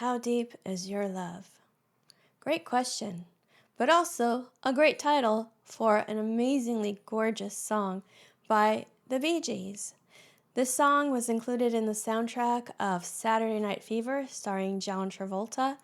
How deep is your love? Great question, but also a great title for an amazingly gorgeous song by the Bee Gees. This song was included in the soundtrack of Saturday Night Fever starring John Travolta,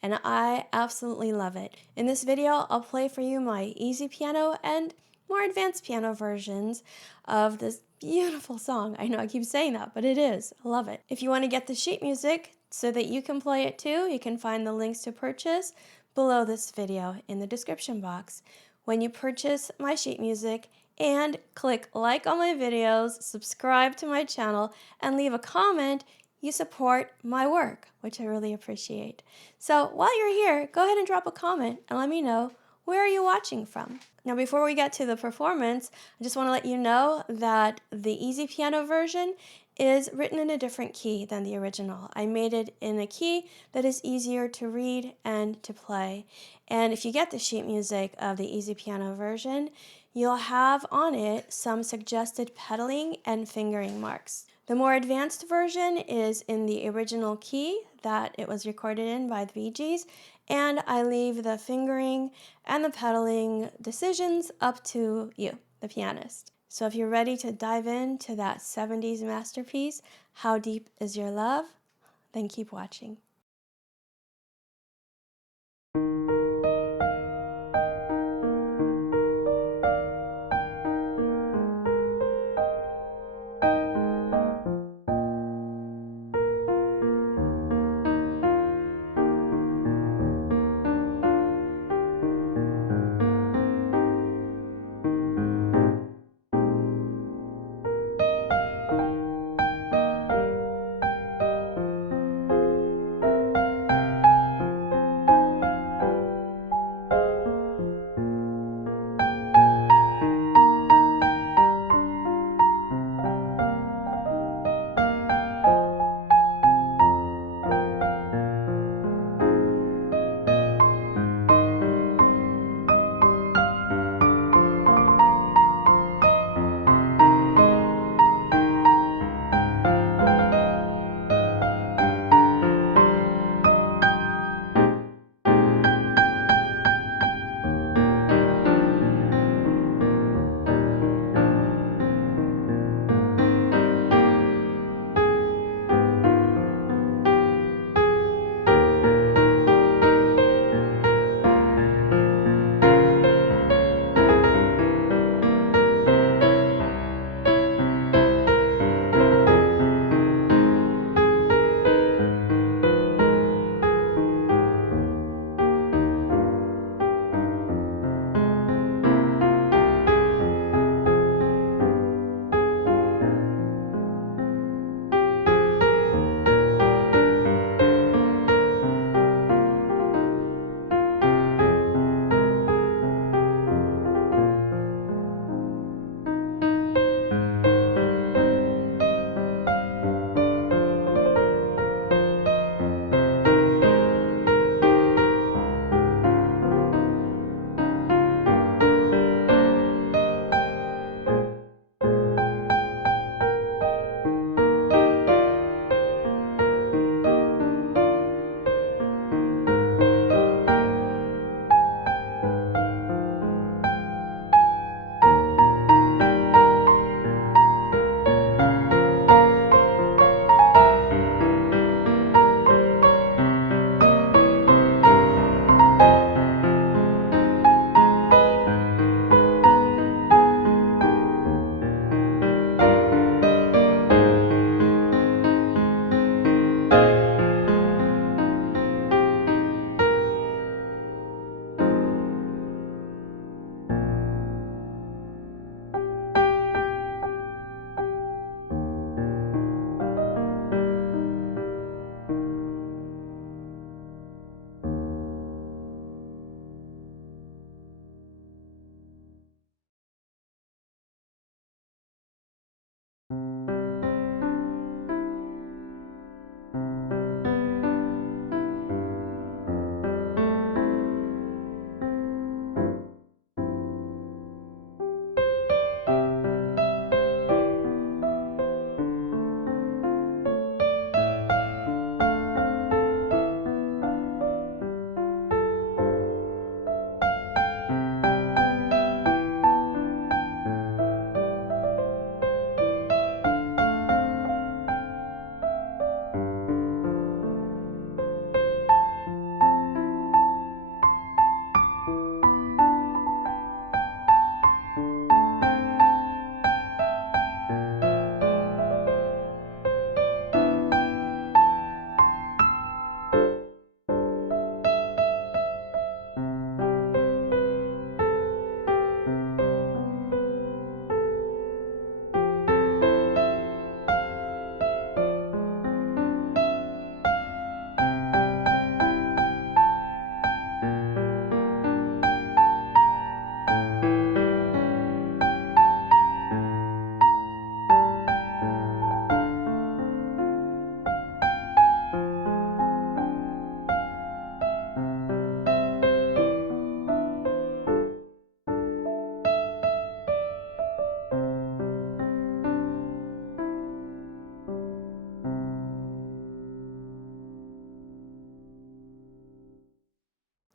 and I absolutely love it. In this video, I'll play for you my easy piano and more advanced piano versions of this beautiful song. I know I keep saying that, but it is. I love it. If you want to get the sheet music so that you can play it too, you can find the links to purchase below this video in the description box. When you purchase my sheet music and click like on my videos, subscribe to my channel, and leave a comment, you support my work, which I really appreciate. So while you're here, go ahead and drop a comment and let me know, where are you watching from? Now, before we get to the performance, I just want to let you know that the easy piano version is written in a different key than the original. I made it in a key that is easier to read and to play. And if you get the sheet music of the easy piano version, you'll have on it some suggested pedaling and fingering marks. The more advanced version is in the original key that it was recorded in by the Bee Gees, and I leave the fingering and the pedaling decisions up to you, the pianist. So if you're ready to dive into that 70s masterpiece, How Deep Is Your Love? Then keep watching.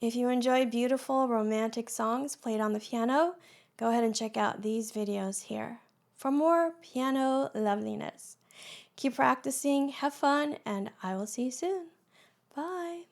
If you enjoy beautiful romantic songs played on the piano, go ahead and check out these videos here for more piano loveliness. Keep practicing, have fun, and I will see you soon. Bye.